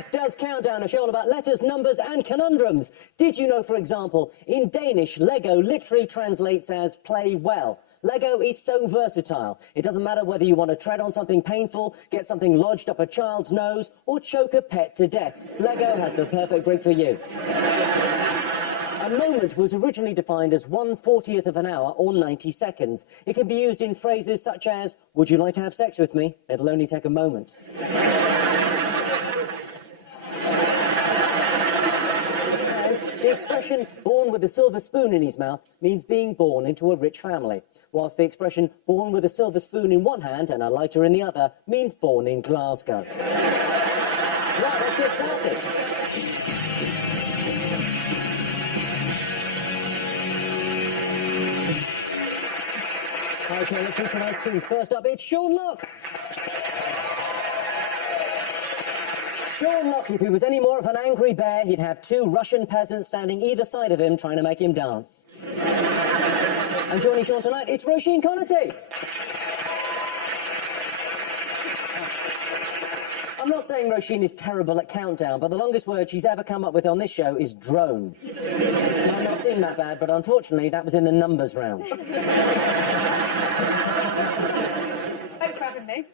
That's Does Countdown, a show all about letters, numbers and conundrums. Did you know, for example, in Danish, Lego literally translates as play well. Lego is so versatile. It doesn't matter whether you want to tread on something painful, get something lodged up a child's nose, or choke a pet to death. Lego has the perfect brick for you. A moment was originally defined as 1/40th of an hour or 90 seconds. It can be used in phrases such as, would you like to have sex with me? It'll only take a moment. The expression, born with a silver spoon in his mouth, means being born into a rich family, whilst the expression, born with a silver spoon in one hand and a lighter in the other, means born in Glasgow. Right, let's get started. OK, let's do tonight's tunes. First up, it's Sean Locke. Sean Locke, if he was any more of an angry bear, he'd have two Russian peasants standing either side of him trying to make him dance. And joining Sean tonight, it's Roisin Connerty. I'm not saying Roisin is terrible at countdown, but the longest word she's ever come up with on this show is drone. It might not seem that bad, but unfortunately, that was in the numbers round. Thanks for having me.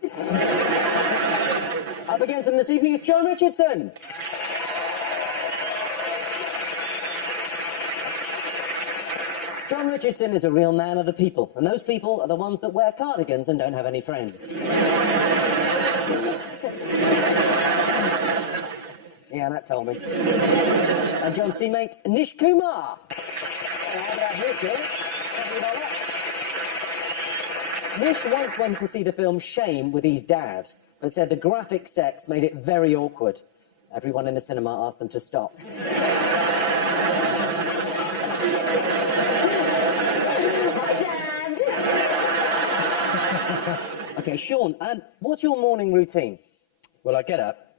Up against him this evening is John Richardson. John Richardson is a real man of the people, and those people are the ones that wear cardigans and don't have any friends. Yeah, that told me. And John's teammate, Nish Kumar. Nish once went to see the film Shame with his dad, but said the graphic sex made it very awkward. Everyone in the cinema asked them to stop. OK, Sean, what's your morning routine? Well, I get up,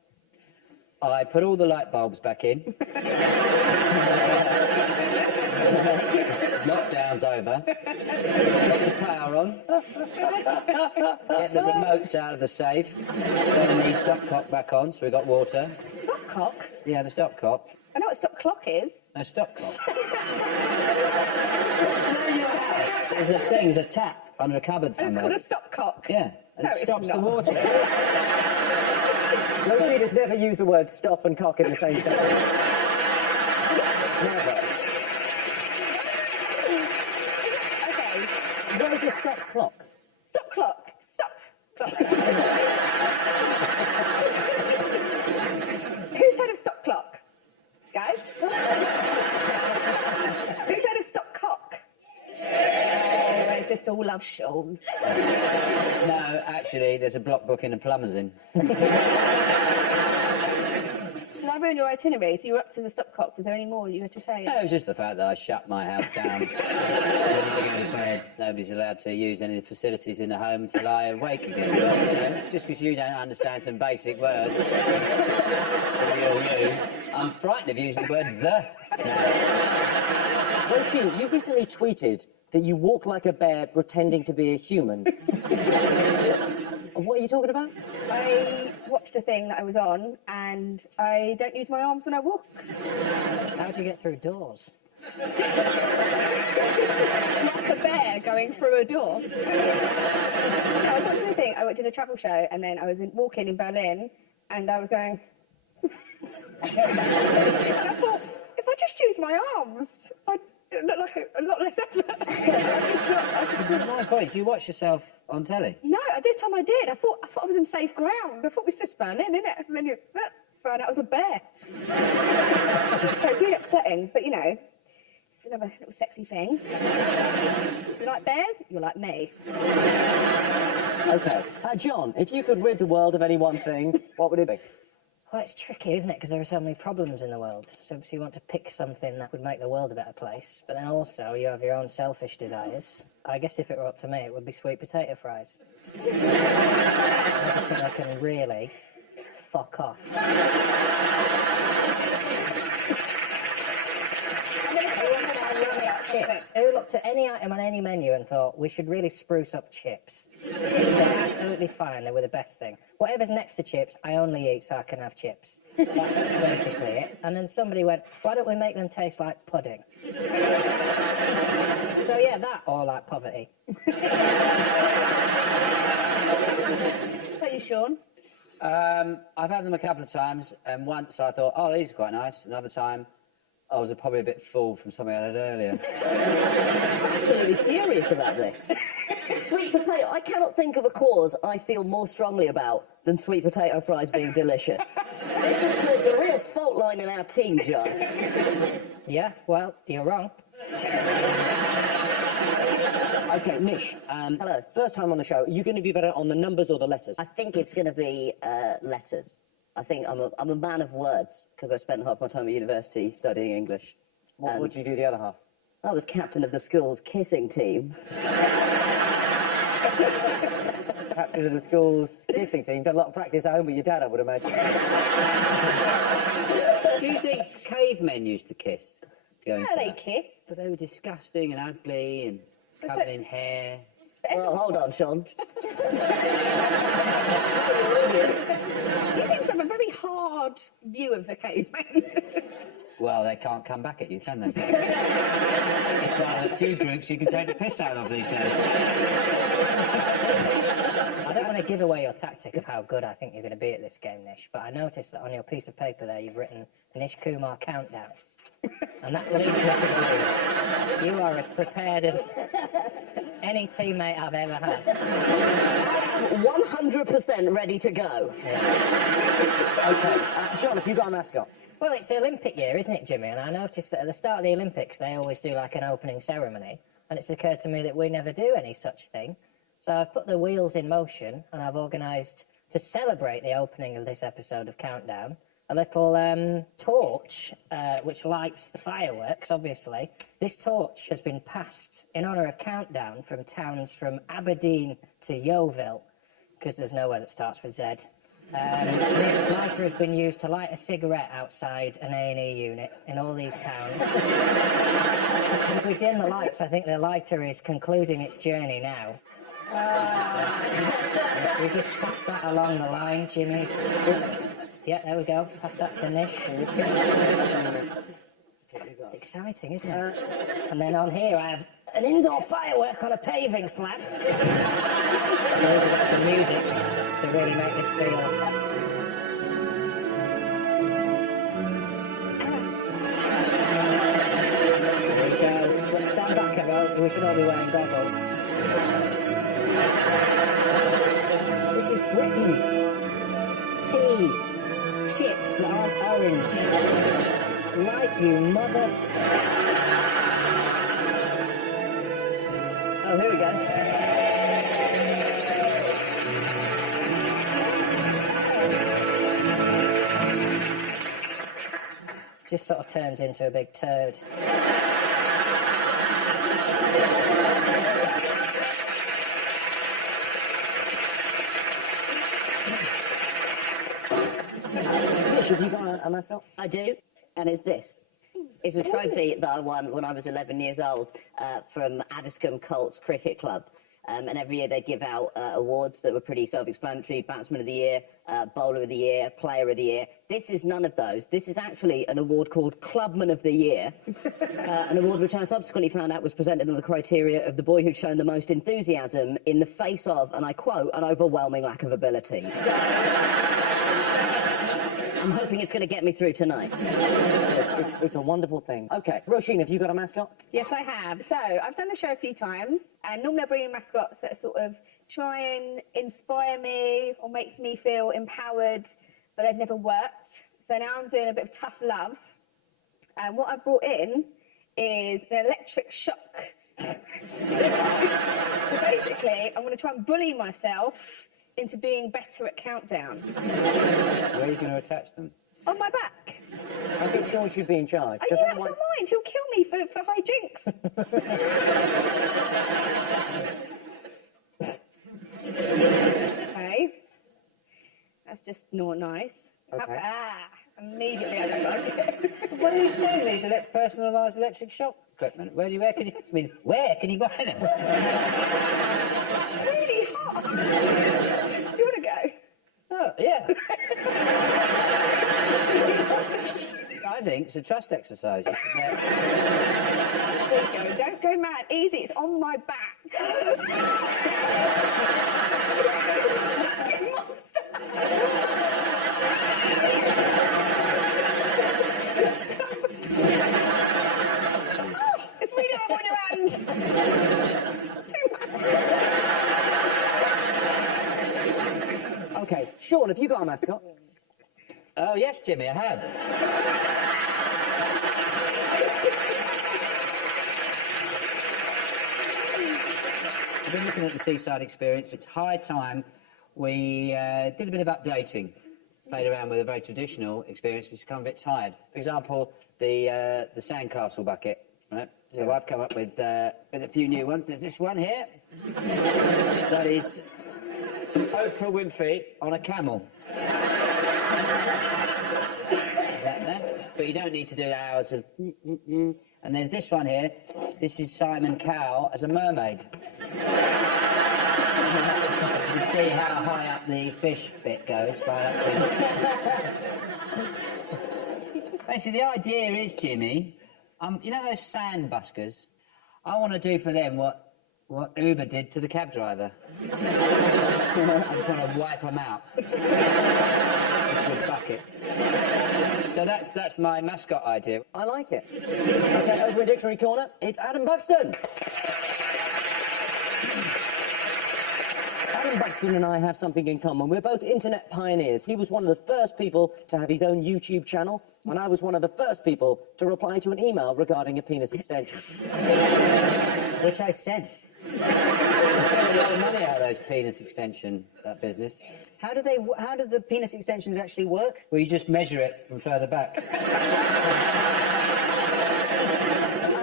I put all the light bulbs back in, lockdown's over, put the power on, get the remotes out of the safe, turn the stopcock back on so we got water. Stopcock? Yeah, the stopcock. I know what stop clock is. No, stopcock. There's a thing, there's a tap under a cupboard somewhere. It's called a stopcock. Yeah, and No, it it's stops the not. water. Roisin has never used the word stop and cock in the same sentence. Never. Okay. What is a stop clock? Stop clock. Stop clock. Who said a stop clock? Guys? Who said a stop cock? Oh, I just all love Sean. No, actually, there's a block book in the plumber's in. Did I ruin your itinerary? So you were up to the stop cock. Was there any more you had to say? No, it was just the fact that I shut my house down. When I go to bed, nobody's allowed to use any facilities in the home until I awake again. You know, just because you don't understand some basic words that we all use, I'm frightened of using the word the. Roisin, you recently tweeted that you walk like a bear pretending to be a human. What are you talking about? I watched a thing that I was on, and I don't use my arms when I walk. How do you get through doors? Like a bear going through a door. I was watching a thing. I did a travel show, and then I was walking in Berlin, and I was going. And I thought, if I just use my arms, I'd look like a lot less effort. My God, do you watch yourself on telly? No, this time I did. I thought I was in safe ground. I thought it was just Berlin, innit? And then you found out I was a bear. So it's really upsetting, but you know, it's another little sexy thing. You like bears? You're like me. OK. John, if you could rid the world of any one thing, what would it be? Well, it's tricky, isn't it? Because there are so many problems in the world. So you want to pick something that would make the world a better place, but then also you have your own selfish desires. I guess if it were up to me, it would be sweet potato fries. I think I can really fuck off. I'm going to Who looked at any item on any menu and thought, we should really spruce up chips? They're absolutely fine, they were the best thing. Whatever's next to chips, I only eat so I can have chips. That's basically it. And then somebody went, why don't we make them taste like pudding? So yeah, that or like poverty. What you, Sean? I've had them a couple of times, and once I thought, oh, these are quite nice. Another time, I was probably a bit full from something I had earlier. I'm absolutely furious about this. Sweet potato, I cannot think of a cause I feel more strongly about than sweet potato fries being delicious. This is the real fault line in our team, John. Yeah, well, you're wrong. Okay, Nish, Hello. first time on the show, are you going to be better on the numbers or the letters? I think it's going to be letters. I think I'm a man of words because I spent half my time at university studying English. What would you do the other half? I was captain of the school's kissing team. Captain of the school's kissing team. Done a lot of practice at home with your dad, I would imagine. Do you think cavemen used to kiss? How they kiss? But they were disgusting and ugly and covered in hair. Well, hold on, Sean. You seem to have a very hard view of the caveman. Well, they can't come back at you, can they? It's one of the few groups you can take the piss out of these days. I don't want to give away your tactic of how good I think you're going to be at this game, Nish, but I noticed that on your piece of paper there you've written Nish Kumar countdown. And that leads me to believe you are as prepared as any teammate I've ever had. 100% ready to go. Okay, John, have you got a mascot? Well, it's Olympic year, isn't it, Jimmy? And I noticed that at the start of the Olympics, they always do like an opening ceremony. And it's occurred to me that we never do any such thing. So I've put the wheels in motion and I've organised to celebrate the opening of this episode of Countdown a little torch which lights the fireworks, obviously. This torch has been passed in honour of Countdown from towns from Aberdeen to Yeovil, because there's nowhere that starts with Z. This lighter has been used to light a cigarette outside an A&E unit in all these towns. If we dim the lights, I think the lighter is concluding its journey now. We just pass that along the line, Jimmy. Yeah, there we go. Pass that to Nish. It's exciting, isn't it? And then on here I have an indoor firework on a paving slab. Some music to really make this feel. There we go. Let's stand back a row. We should all be wearing goggles. This is Britain. Tea. Chips that aren't orange. Right, you mother... Oh, here we go. Just sort of turns into a big turd. Have you got a mascot? I do, and it's this. It's a trophy that I won when I was 11 years old from Addiscombe Colts Cricket Club. And every year they give out awards that were pretty self-explanatory: Batsman of the Year, Bowler of the Year, Player of the Year. This is none of those. This is actually an award called Clubman of the Year, an award which I subsequently found out was presented on the criteria of the boy who'd shown the most enthusiasm in the face of, and I quote, an overwhelming lack of ability. So, I'm hoping it's going to get me through tonight. It's a wonderful thing. Okay, Roisin, have you got a mascot? Yes, I have. So, I've done the show a few times, and normally I bring in mascots that sort of try and inspire me or make me feel empowered, but they've never worked. So now I'm doing a bit of tough love. And what I've brought in is the electric shock. So basically, I'm going to try and bully myself into being better at Countdown. Where are you going to attach them? On my back. I think Sean should be in charge. Oh, yeah, that's not mind. He'll kill me for hijinks. Okay. That's just not nice. Okay. Immediately I don't like it. What are you saying? These personalised electric shock? equipment. Where can you buy them? Really hot. Do you want to go? Oh, yeah. I think it's a trust exercise. There you go. Don't go mad. Easy. It's on my back. Monster. It's really up on your hand. It's too much. Okay, Sean, have you got a mascot? Oh, yes, Jimmy, I have. I've been looking at the seaside experience. It's high time we did a bit of updating. Played around with a very traditional experience, which has become a bit tired. For example, the sandcastle bucket. Right? So I've come up with a few new ones. There's this one here. That is Oprah Winfrey on a camel. But you don't need to do hours of And there's this one here. This is Simon Cowell as a mermaid. You can see how high up the fish bit goes. Basically, the idea is, Jimmy, you know those sand buskers? I want to do for them what Uber did to the cab driver. I just want to wipe them out. Just with buckets. So that's my mascot idea. I like it. Okay, over in Dictionary Corner, it's Adam Buxton. Adam Buxton and I have something in common. We're both internet pioneers. He was one of the first people to have his own YouTube channel, and I was one of the first people to reply to an email regarding a penis extension. Which I sent. Got a lot of money out of those penis extension, that business. How do the penis extensions actually work? Well, you just measure it from further back.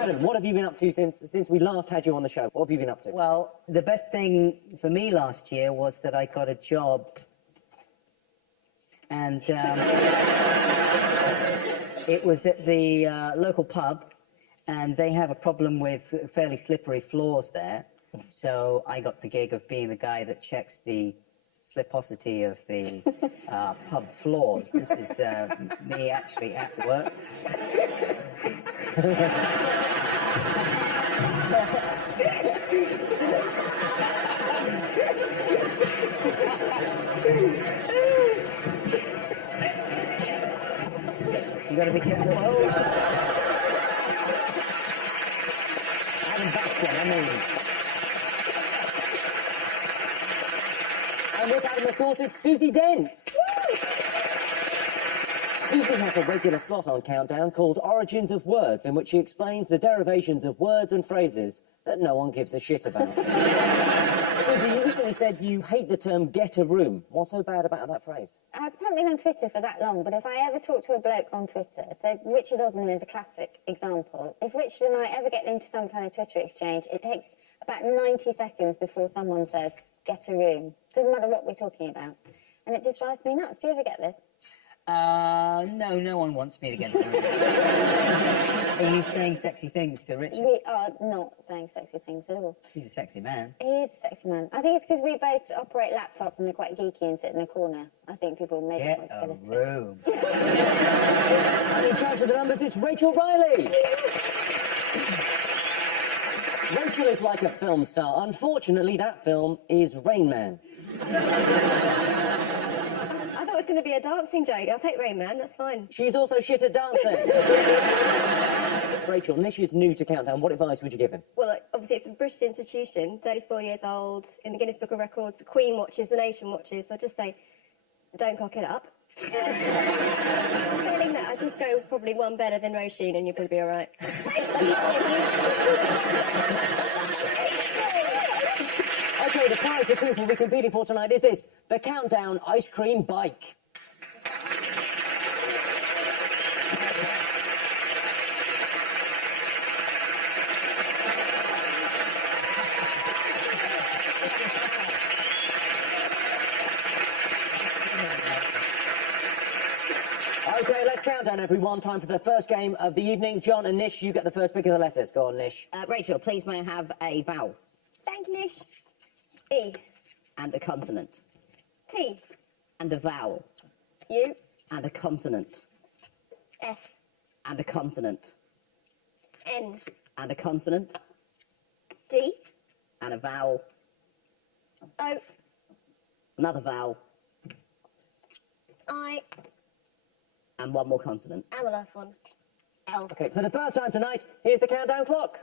Adam, what have you been up to since we last had you on the show? What have you been up to? Well, the best thing for me last year was that I got a job, and it was at the local pub, and they have a problem with fairly slippery floors there. So I got the gig of being the guy that checks the sliposity of the pub floors. This is me actually at work. You gotta be careful. Oh. Adam Buxton, I mean. And with Adam, of course, it's Susie Dent. Susie has a regular slot on Countdown called Origins of Words, in which she explains the derivations of words and phrases that no one gives a shit about. Susie, you recently said you hate the term get a room. What's so bad about that phrase? I haven't been on Twitter for that long, but if I ever talk to a bloke on Twitter, so Richard Osman is a classic example. If Richard and I ever get into some kind of Twitter exchange, it takes about 90 seconds before someone says, get a room. Doesn't matter what we're talking about. And it just drives me nuts. Do you ever get this? No one wants me to get it. Are you saying sexy things to Richard? We are not saying sexy things at all. He's a sexy man. He is a sexy man. I think it's because we both operate laptops and are quite geeky and sit in the corner. I think people maybe Get want to a get us to. room. And in charge of the numbers, it's Rachel Riley. Rachel is like a film star. Unfortunately, that film is Rain Man. I thought it was going to be a dancing joke. I'll take Rain Man, that's fine. She's also shit at dancing. Rachel, Nish is new to Countdown. What advice would you give him? Well, obviously it's a British institution, 34 years old, in the Guinness Book of Records, the Queen watches, the nation watches, so I'd just say, don't cock it up. Feeling that, I'd just go probably one better than Roisin and you'll probably be all right. Okay, the prize the two will be competing for tonight is this, the Countdown Ice Cream Bike. Okay, let's countdown, everyone. Time for the first game of the evening. John and Nish, you get the first pick of the letters. Go on, Nish. Rachel, please may I have a vowel Thank you, Nish. E. and a consonant T. and a vowel U. and a consonant F. and a consonant N. and a consonant D. and a vowel, O. another vowel, I. and one more consonant. And the last one. L. Okay, for the first time tonight, here's the countdown clock.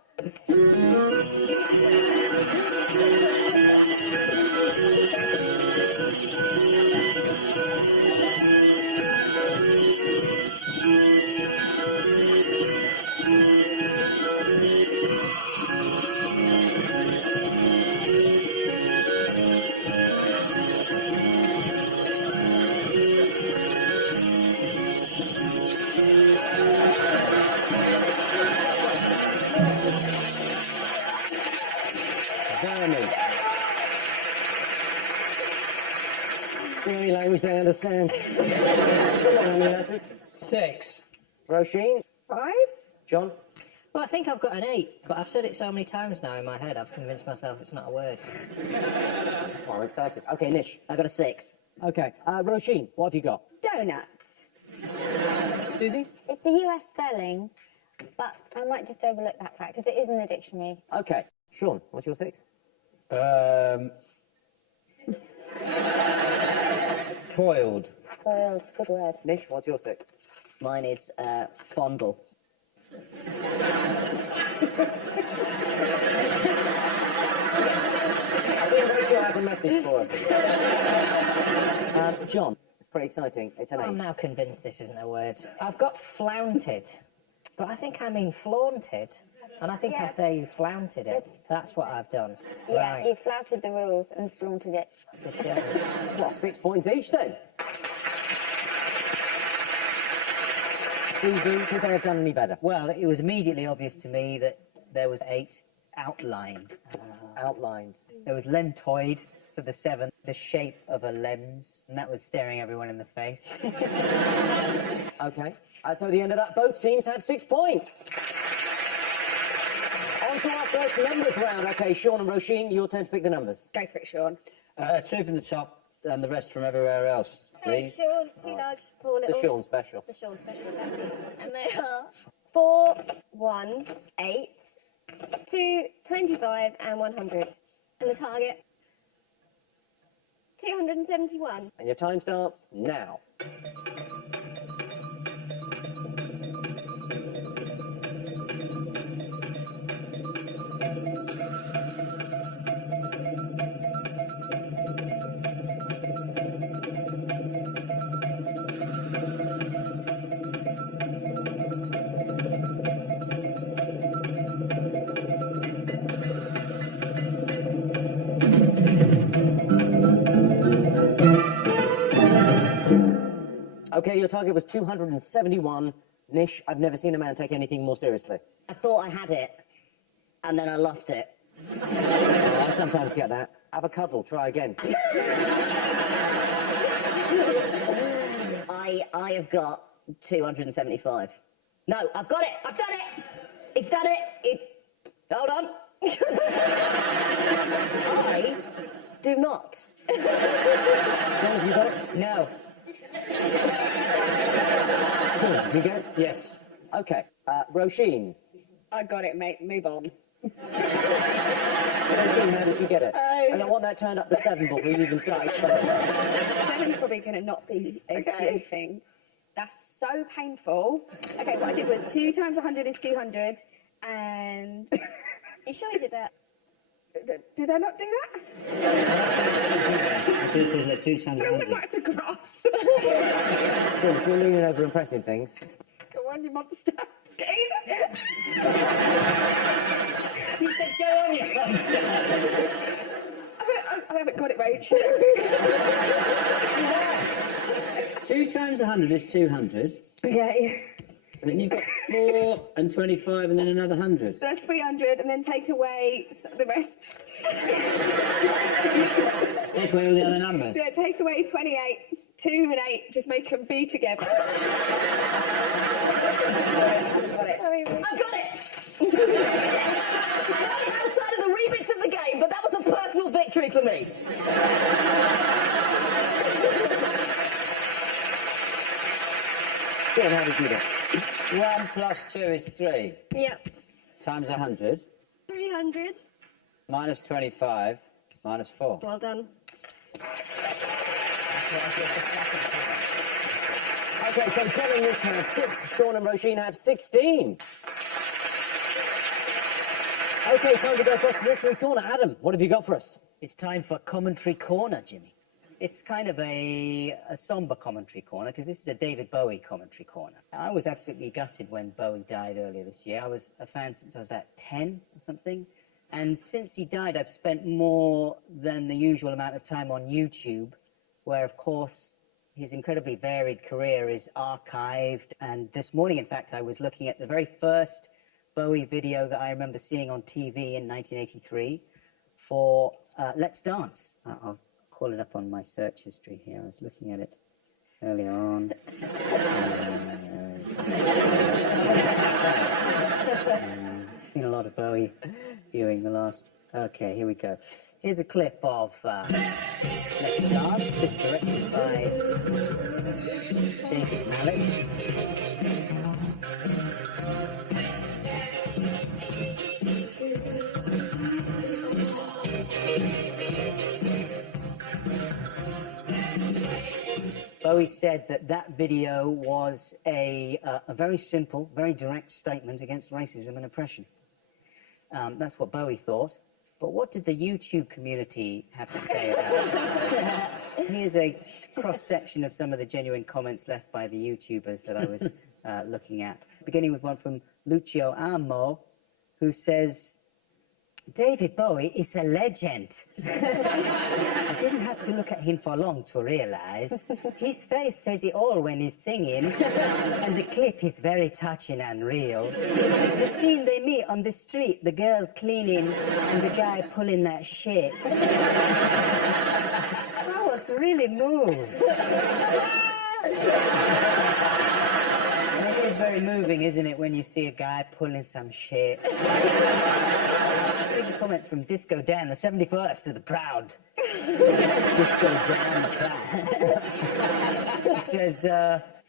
Jeremy. The only language they understand. Come on, how many letters? 6. Roisin? 5? John? Well, I think I've got an 8, but I've said it so many times now in my head, I've convinced myself it's not a word. Oh, I'm excited. Okay, Nish. I got a 6. Okay, Roisin, what have you got? Donuts. Susie? It's the US spelling, but I might just overlook that fact because it is in the dictionary. Okay. Sean, what's your 6? Toiled. Spoiled. Good word. Nish, what's your 6? Mine is fondle. I think Rachel has a message for us. John, it's pretty exciting. It's an 8. I'm now convinced this isn't a word. I've got flaunted, but I think I mean flaunted, and I think I Yeah. say you flaunted it. That's what I've done. Yeah, Right. you flouted the rules and flaunted it. It's a shame. What, 6 points each then? Susie, could they have done any better? Well, it was immediately obvious to me that there was 8 outlined. Outlined. There was lentoid for the 7, the shape of a lens, and that was staring everyone in the face. Okay. So at the end of that, both teams have 6 points. On to our first numbers round. Okay, Sean and Roisin, your turn to pick the numbers. Go for it, Sean. 2 from the top and the rest from everywhere else, please. Sean, too large, 4 The little. Sean special. The Sean special. And they are 4, 1, 8, 2, 25 and 100. and the target 271. And your time starts now. Okay, your target was 271. Nish, I've never seen a man take anything more seriously. I thought I had it, and then I lost it. Oh, I sometimes get that. Have a cuddle, try again. I have got 275. No, I've got it. I've done it. It's done it. Hold on. I do not. John, have you got it? No. John, you get it? Yes. Okay. Roisin. I got it, mate. Move on. Roisin, how did you get it? And I want that turned up to 7 before you even start explaining. 7's probably going to not be a good thing. That's so painful. Okay, what I did was 2 times 100 is 200, and You sure you did that? did I not do that? This is a 2 times No one 100. likes a graph. John, if you're leaning over and pressing things. Go on, you monster. Get in. You said go on, you monster. I haven't got it, Rach. 2 times 100 is 200. Okay. And then you've got 4 and 25 and then another 100. That's 300, and then take away the rest. Take away all the other numbers. Yeah, take away 28, 2 and 8 just make them be together. Got it. I've got it! Outside of the remix of the game, but that was a personal victory for me. Go on, how did you do that? 1 plus 2 is 3. Yep. Times 100. 300. Minus 25. Minus 4. Well done. Okay, so Jen and Rich have 6, Sean and Roisin have 16. Okay, time to go across the literary corner. Adam, what have you got for us? It's time for Commentary Corner, Jimmy. It's kind of a somber commentary corner, because this is a David Bowie commentary corner. I was absolutely gutted when Bowie died earlier this year. I was a fan since I was about 10 or something. And since he died, I've spent more than the usual amount of time on YouTube, where, of course, his incredibly varied career is archived. And this morning, in fact, I was looking at the very first Bowie video that I remember seeing on TV in 1983 for Let's Dance. I'll call it up on my search history here. I was looking at it earlier on. It's been a lot of Bowie viewing the last... Okay, here we go. Here's a clip of Let's Dance. This directed by David Mallet. Bowie said that that video was a very simple, very direct statement against racism and oppression. That's what Bowie thought. But what did the YouTube community have to say about it? Here's a cross-section of some of the genuine comments left by the YouTubers that I was looking at. Beginning with one from Lucio Amo, who says, David Bowie is a legend. I didn't have to look at him for long to realize. His face says it all when he's singing, and the clip is very touching and real. The scene they meet on the street, the girl cleaning and the guy pulling that shit. I was really moved. And it is very moving, isn't it, when you see a guy pulling some shit. Here's a comment from Disco Dan, the 71st of the Proud. Disco Dan the Proud. He says,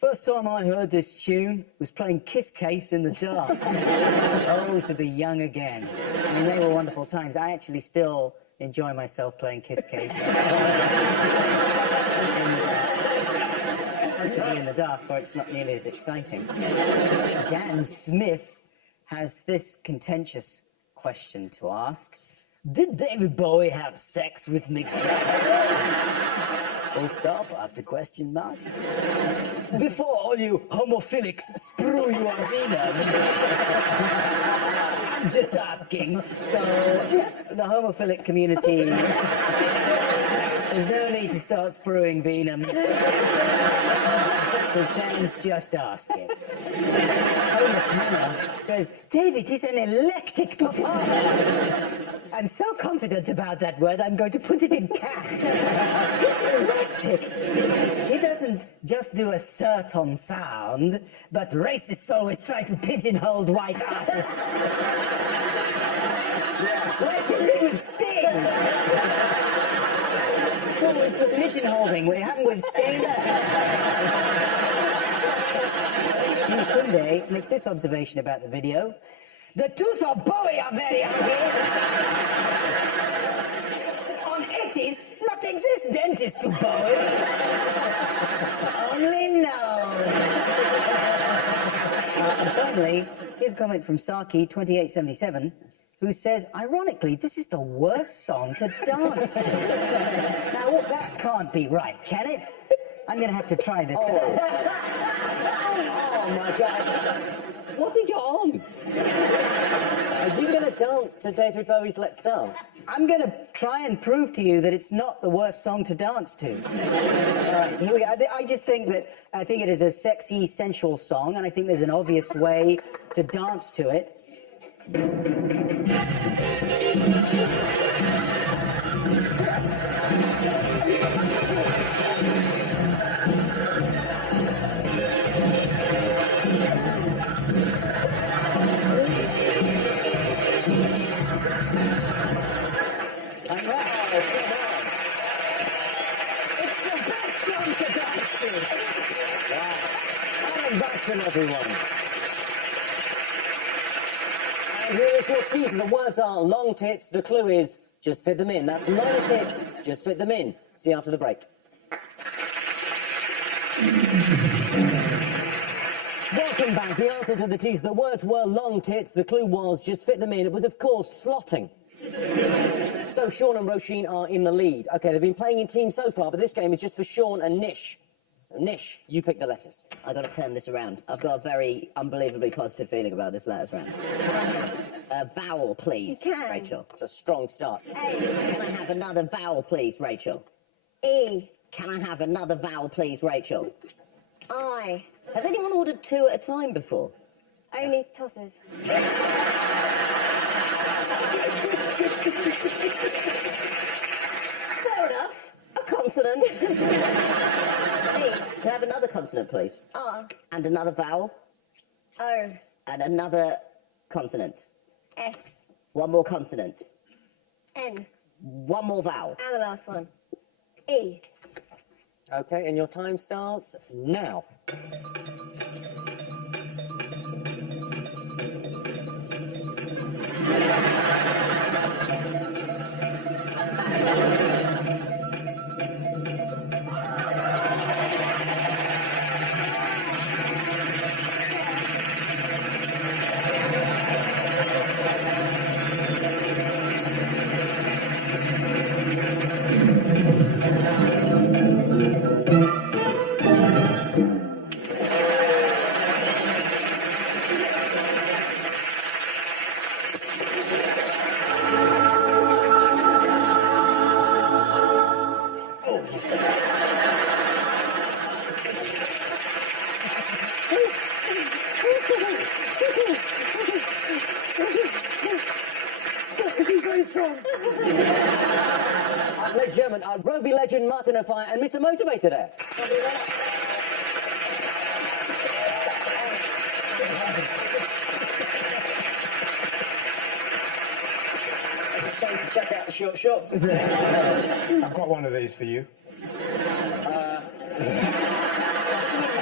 first time I heard this tune was playing Kiss Case in the dark. Oh, to be young again. I mean, they were wonderful times. I actually still enjoy myself playing Kiss Case. Has to be in the dark, or it's not nearly as exciting. Dan Smith has this contentious question to ask. Did David Bowie have sex with Mick Jagger? Full stop after question mark. Before all you homophilics sprue you on venom. I'm just asking. So, the homophilic community, there's no need to start spruing venom. Because Dan's just asking. Holmes Hannah says, David is an eclectic performer. I'm so confident about that word, I'm going to put it in caps. Eclectic. He doesn't just do a certain sound, but racists always try to pigeonhole white artists. Like you did with Sting. It's always the pigeonholing. What happened with Sting? Kunde makes this observation about the video. The tooth of Bowie are very ugly. On 80s, not exist dentist to Bowie. Only nose. And finally, here's a comment from Saki, 2877, who says, ironically, this is the worst song to dance to. Now, that can't be right, can it? I'm going to have to try this out. Oh my God. What's he got on? Are you going to dance to David Bowie's Let's Dance? I'm going to try and prove to you that it's not the worst song to dance to. All right, here we go. I just think it is a sexy, sensual song, and I think there's an obvious way to dance to it. And here is your teaser. The words are long tits. The clue is just fit them in. That's long tits, just fit them in. See you after the break. Welcome back. The answer to the teaser. The words were long tits. The clue was just fit them in. It was, of course, slotting. So Sean and Roisin are in the lead. Okay, they've been playing in teams so far, but this game is just for Sean and Nish. So Nish, you pick the letters. I've got to turn this around. I've got a very unbelievably positive feeling about this letters round. A vowel, please, You can. Rachel. It's a strong start. Can I have another vowel, please, Rachel? E. Can I have another vowel, please, Rachel? I. Has anyone ordered 2 at a time before? Only tossers. Fair enough. A consonant. Can I have another consonant, please? R. And another vowel? O. And another consonant? S. One more consonant? N. One more vowel? And the last one. E. Okay, and your time starts now. Very strong. Ladies and gentlemen, rugby legend Martin O'Fire and Mr. Motivator there. Just going to check out the short shorts. I've got one of these for you. You've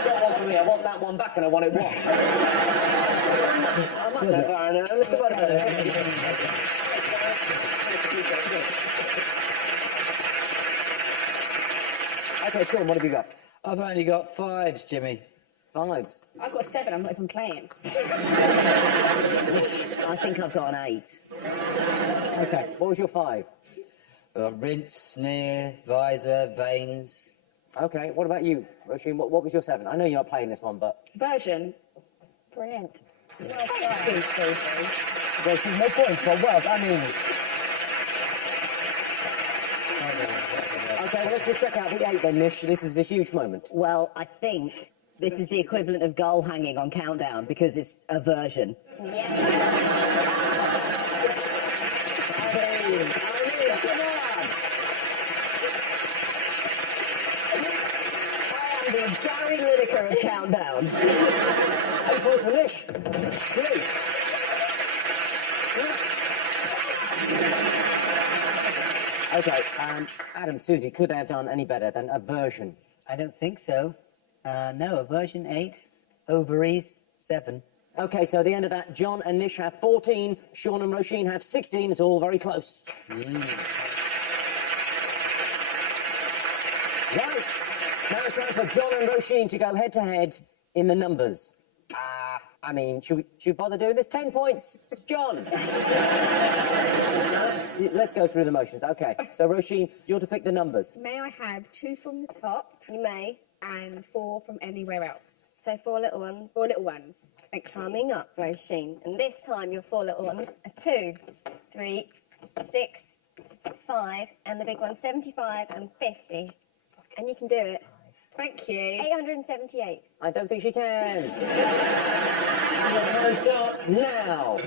got one for me. I want that one back and I want it washed. I'm Martin O'Fire now. Mr. Motivator. Okay, Sean, what have you got? I've only got 5s, Jimmy. 5s. I've got 7. I'm not even playing. I think I've got an 8. Okay, what was your 5? Rinse, sneer, visor, veins. Okay, what about you, Roisin? What was your 7? I know you're not playing this one, but... Version. Brilliant. Roisin, no points, but well, I mean... Okay, well, let's just check out the 8 then, Nish. This is a huge moment. Well, I think this is the equivalent of goal hanging on Countdown because it's a version. I mean, come on! I am the Gary Lineker of Countdown. 8 points for Nish. Great. Okay, Adam, Susie, could they have done any better than a version? I don't think so. No, a version 8, ovaries 7. Okay, so at the end of that, John and Nish have 14, Sean and Roisin have 16. It's all very close. Right. Now it's time for John and Roisin to go head-to-head in the numbers. I mean, should we bother doing this? 10 points, John. Let's go through the motions. Okay, so Roisin, you're to pick the numbers. May I have 2 from the top You may. and 4 from anywhere else? So 4 little ones. 4 little ones. Thank you. Coming up, Roisin. And this time your 4 little ones are 2, 3, 6, 5, and the big one 75 and 50. And you can do it. Thank you. 878. I don't think she can. Your time starts now.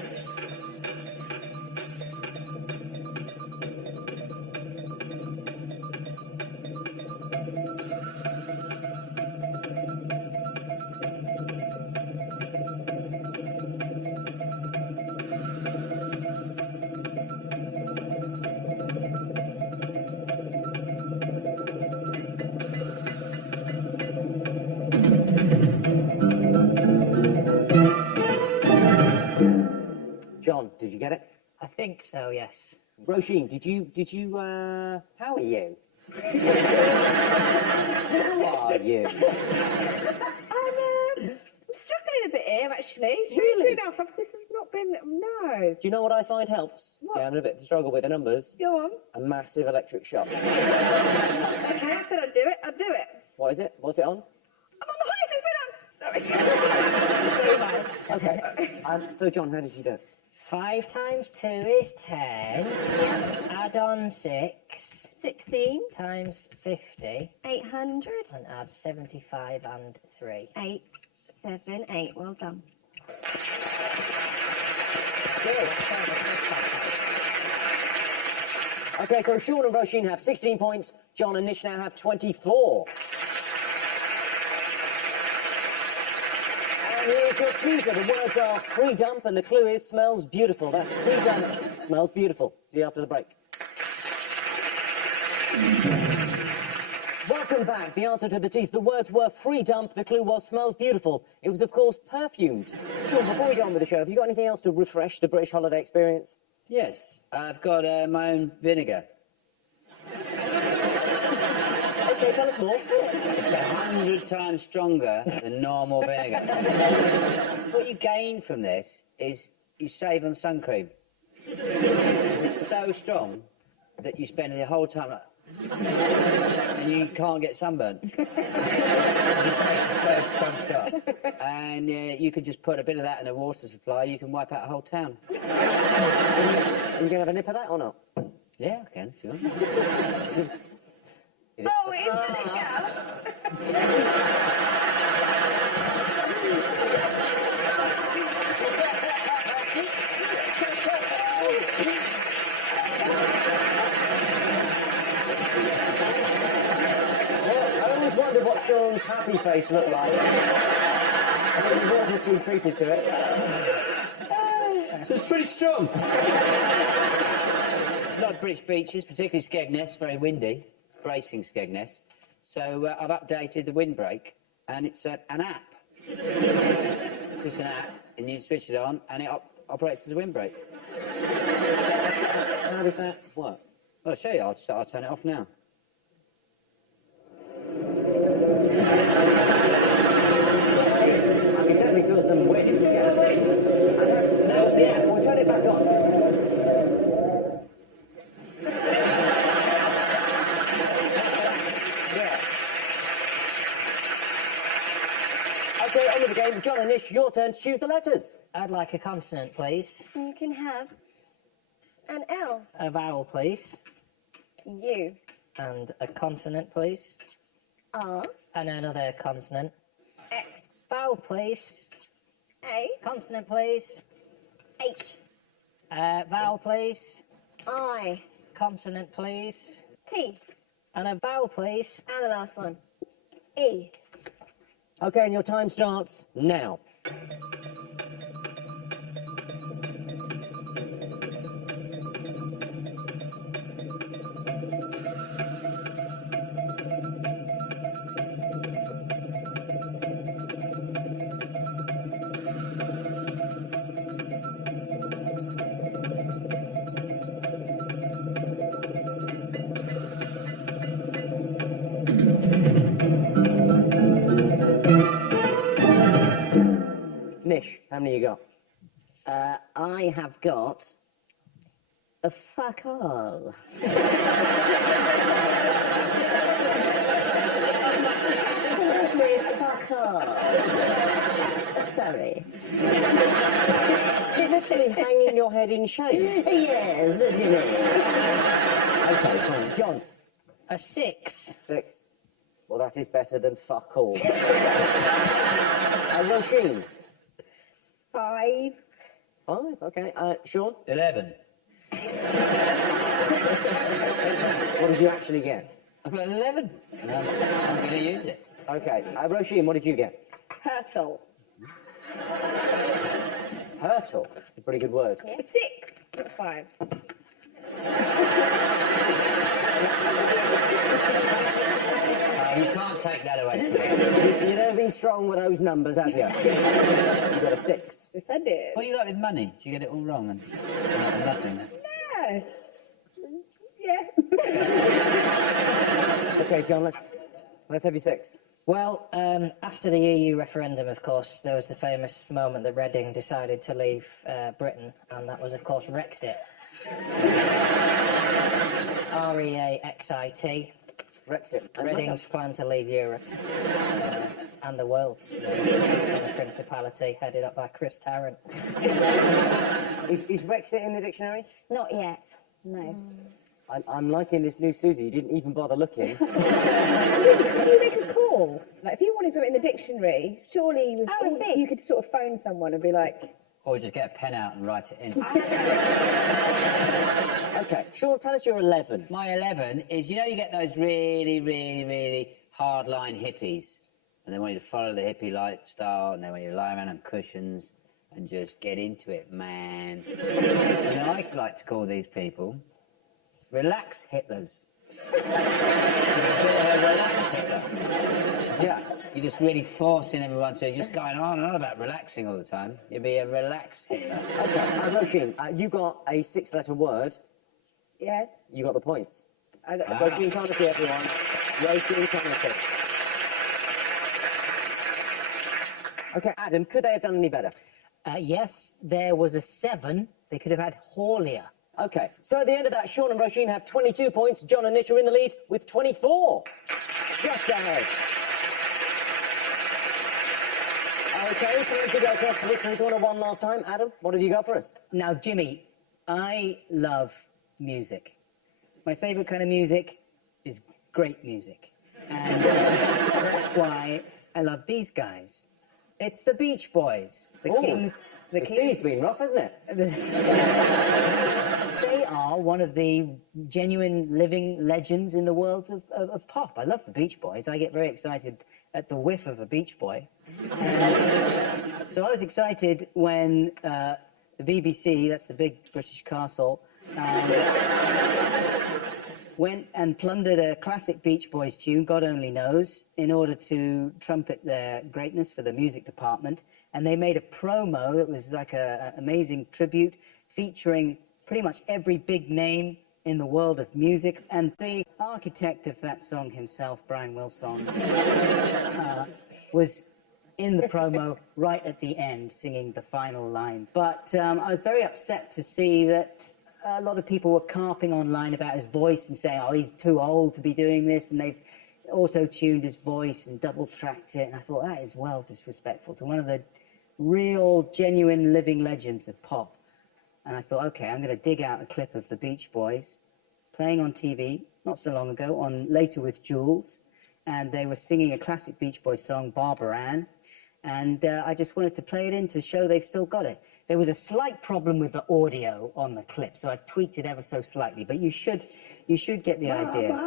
John, did you get it? I think so, yes. Roisin, did you, how are you? How are you? I'm struggling a bit here, actually. Really? Strangely enough, this has not been. No. Do you know what I find helps? What? Yeah, I'm in a bit of a struggle with the numbers. Go on. A massive electric shock. Okay, I said I'd do it. I'd do it. What is it? What's it on? I'm on the highest it's been on. Sorry. Okay. So, John, how did you do? 5 times 2 is 10. Add on 6 16, times 50 800, and add 75 and 3. 8, 7, 8. Well done. Good. Okay, so Sean and Roisin have 16 points. John and Nish now have 24. And here's your teaser. The words are free dump, and the clue is smells beautiful. That's free dump, smells beautiful. See you after the break. Welcome back. The answer to the teaser. The words were free dump. The clue was smells beautiful. It was, of course, perfumed. Sean, before we go on with the show, have you got anything else to refresh the British holiday experience? Yes, I've got my own vinegar. Okay, tell us more. It's 100 times stronger than normal vinegar. What you gain from this is you save on sun cream. 'Cause it's so strong that you spend the whole time like, and you can't get sunburnt. And you could just put a bit of that in a water supply, you can wipe out a whole town. Are you going to have a nip of that or not? Yeah, I can, if you want. Oh, it's vinegar. I always wondered what Sean's happy face looked like. I think we've all just been treated to it. So it's pretty strong. A lot of British beaches, particularly Skegness, very windy. It's bracing Skegness. So I've updated the windbreak, and it's an app. It's just an app, and you switch it on, and it operates as a windbreak. How does that work? Well, I'll show you. I'll turn it off now. I can definitely feel some wind. Yeah. Now it's the app. We'll turn it back on. Yeah. Okay, end of the game. John and Nish, your turn to choose the letters. I'd like a consonant, please. You can have an L, A vowel, please. U, And a consonant, please. R, And another consonant. X, Vowel, please. A, Consonant, please. H, Vowel, please. I, Consonant, please. T, And a vowel, please. and the last one, E. Okay, and your time starts now. Nish, how many you got? I have got a fuck all. Absolutely fuck all. Sorry. You're literally hanging your head in shame. Yes, Jimmy. Okay, fine. John, A 6. 6. Well, that is better than fuck all. Roisin, 5. 5. Okay. Sean, 11. what did you actually get? I've got 11. I'm going to use it. Okay. Roisin, what did you get? Hurtle. Hurtle. A pretty good word. 6, not 5. You can't take that away from me. You've never been strong with those numbers, have you? You got a 6. Yes, I did. What you got with money? Do you get it all wrong and nothing? Yeah. Yeah. Okay, John, let's have your 6. Well, after the EU referendum, of course, there was the famous moment that Reading decided to leave Britain, and that was, of course, Rexit. REAXIT. Rexit. Reading's plan to leave Europe and the world. In a principality headed up by Chris Tarrant. Is Rexit in the dictionary? Not yet. No. I'm liking this new Susie. You didn't even bother looking. Can you make a call? Like, if you wanted something in the dictionary, surely you could sort of phone someone and be like... Or just get a pen out and write it in. Okay, Sean, tell us your 11. My 11 is, you know, you get those really, really, really hardline hippies, and they want you to follow the hippie lifestyle, and they want you to lie around on cushions and just get into it, man. You know, I like to call these people relax Hitlers. Relax Hitler. Yeah, you're just really forcing everyone to just going on and on about relaxing all the time. You'd be a relax Hitler. Okay, Roisin, you got a 6-letter word. Yes? You got the points. I don't... Roisin Connicky, everyone. Roisin Connicky. Okay, Adam, could they have done any better? Yes, there was a 7. They could have had Haulia. Okay, so at the end of that, Sean and Roisin have 22 points. John and Nish are in the lead with 24. Just ahead. Okay, time to go across the dictionary corner one last time. Adam, what have you got for us? Now, Jimmy, I love music. My favourite kind of music is great music. And that's why I love these guys. It's the Beach Boys. The Kings... The sea's been rough, hasn't it? They are one of the genuine living legends in the world of pop. I love the Beach Boys. I get very excited at the whiff of a Beach Boy. So I was excited when the BBC, that's the big British castle, went and plundered a classic Beach Boys tune, God Only Knows, in order to trumpet their greatness for the music department. And they made a promo that was like an amazing tribute featuring pretty much every big name in the world of music. And the architect of that song himself, Brian Wilson, was in the promo right at the end singing the final line. But I was very upset to see that a lot of people were carping online about his voice and saying, oh, he's too old to be doing this, and they've auto-tuned his voice and double-tracked it. And I thought, that is well disrespectful to one of the real, genuine, living legends of pop. And I thought, OK, I'm going to dig out a clip of the Beach Boys playing on TV not so long ago, on Later with Jules, and they were singing a classic Beach Boys song, Barbara Ann, and I just wanted to play it in to show they've still got it. There was a slight problem with the audio on the clip, so I've tweaked it ever so slightly, but you should get the idea.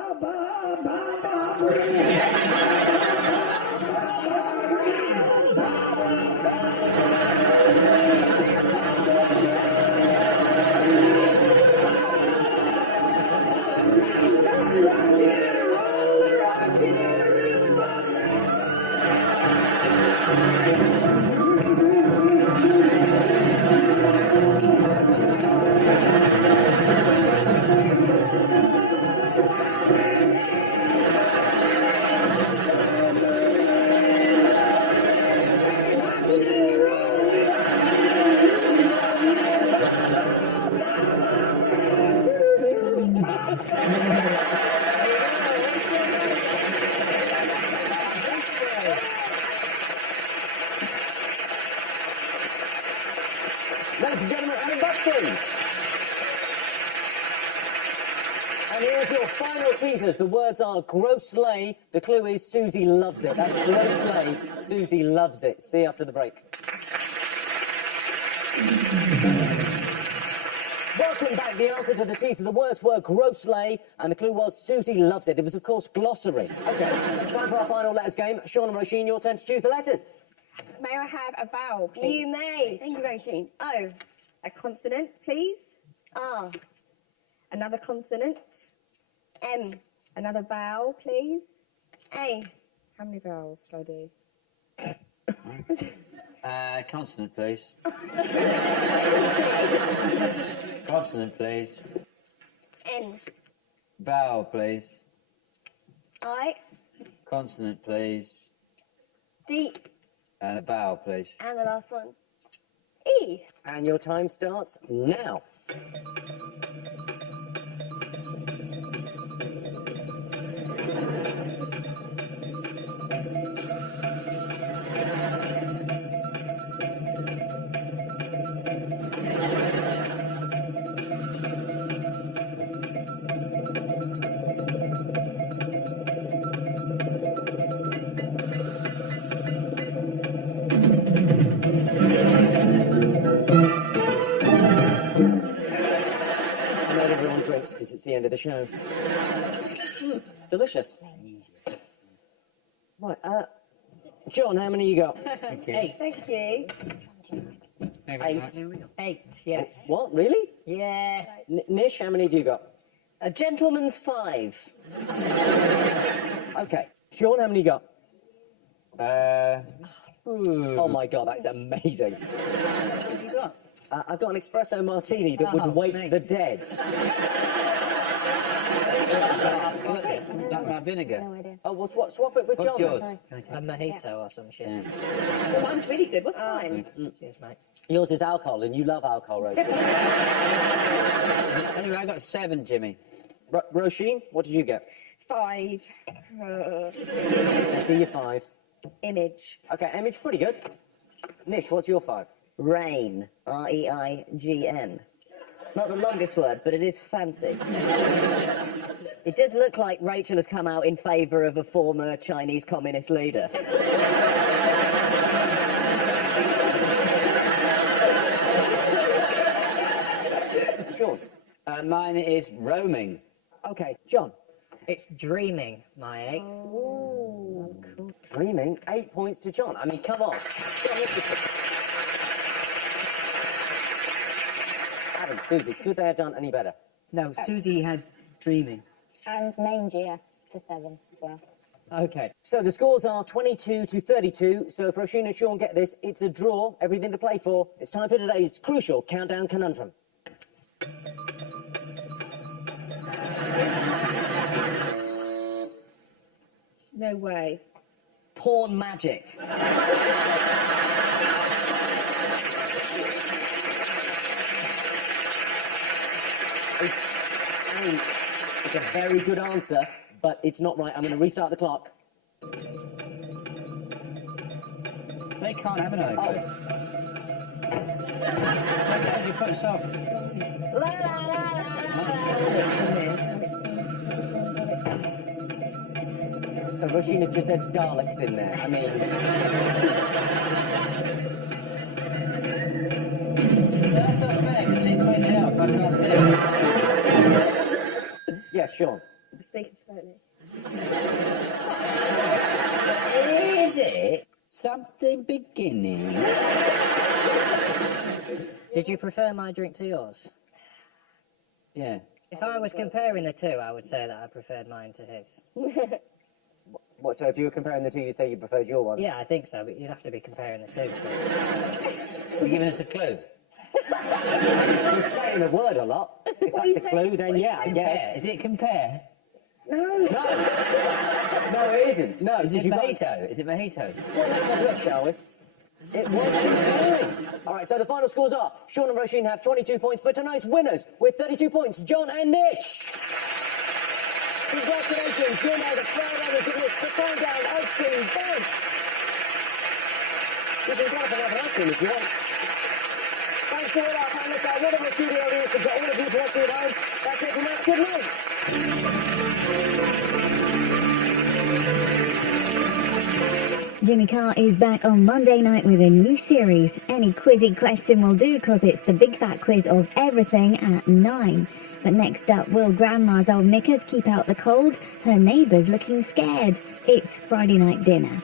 Ladies and gentlemen, Adam Buxton. And here's your final teasers. The words are gross lay. The clue is Susie loves it. That's gross lay. Susie loves it. See you after the break. Welcome back. The answer to the teaser. The words were gross lay, and the clue was Susie loves it. It was, of course, glossary. OK, time for our final letters game. Sean and Roisin, your turn to choose the letters. May I have a vowel, please? You may. Thank you, Roisin. O. A consonant, please. R. Another consonant. M. Another vowel, please. A. How many vowels should I do? Consonant, please. Consonant, please. N. Vowel, please. I. Consonant, please. D. And a vowel, please. And the last one. E. And your time starts now. Not everyone drinks because it's the end of the show. Delicious. Right, John, how many you got? Eight. Thank you. Eight. 8, yes. What, really? Yeah. Nish, how many have you got? A gentleman's 5. Okay. Sean, how many you got? Ooh. Oh my God, that's amazing. What have you got? I've got an espresso martini that would Oh, wake mate. the dead. Is that my vinegar? No idea. Oh, well, swap it with What's John. yours? A mojito or some shit. Yeah. Oh, mine's really good. What's mine? Cheers, mate. Yours is alcohol, and you love alcohol, Rosie. Anyway, I got 7, Jimmy. Roisin, what did you get? 5. I see your 5. Image. Okay, Image, pretty good. Nish, what's your 5? Rain. R-E-I-G-N. Not the longest word, but it is fancy. It does look like Rachel has come out in favour of a former Chinese communist leader. Sean. Mine is roaming. Okay, John. It's dreaming, my 8. Dreaming, 8 points to John. I mean, come on. John, look at it. Adam, Susie, could they have done any better? No, Susie had dreaming. And mangier for 7 as well. Okay. So the scores are 22 to 32. So if Roisin and Sean get this, it's a draw. Everything to play for. It's time for today's crucial countdown conundrum. No way. Porn magic. It's a very good answer, but it's not right. I'm going to restart the clock. They can't have another clue. You put us off. So Roisin has just said Daleks in there. I mean, That's not fair, because he's putting it up. I can't do it. yeah, Sean. Speaking slowly. Is it something beginning? Did you prefer my drink to yours? Yeah. If I was comparing the two, I would say that I preferred mine to his. What, so if you were comparing the two, you'd say you preferred your one? Yeah, I think so, but you'd have to be comparing the two. You're giving us a clue. You're saying a word a lot. If that's a clue, then yeah, I guess. Is it compare? No. No, it isn't. No, Is did it you mojito? Is it mojito? Well, let's have a look, shall we? It was comparing. All right, so the final scores are Sean and Roisin have 22 points, but tonight's winners with 32 points, John and Nish. Congratulations, you're now the proud owners of this countdown ice cream bag. You can grab another ice cream if you want. Thanks to all our panelists, our wonderful studio audience, and to all of you watching at home. That's it from us. Good night. Jimmy Carr is back on Monday night with a new series. Any quizzy question will do, because it's the big fat quiz of everything at 9. But next up, will Grandma's old knickers keep out the cold? Her neighbour's looking scared. It's Friday night dinner.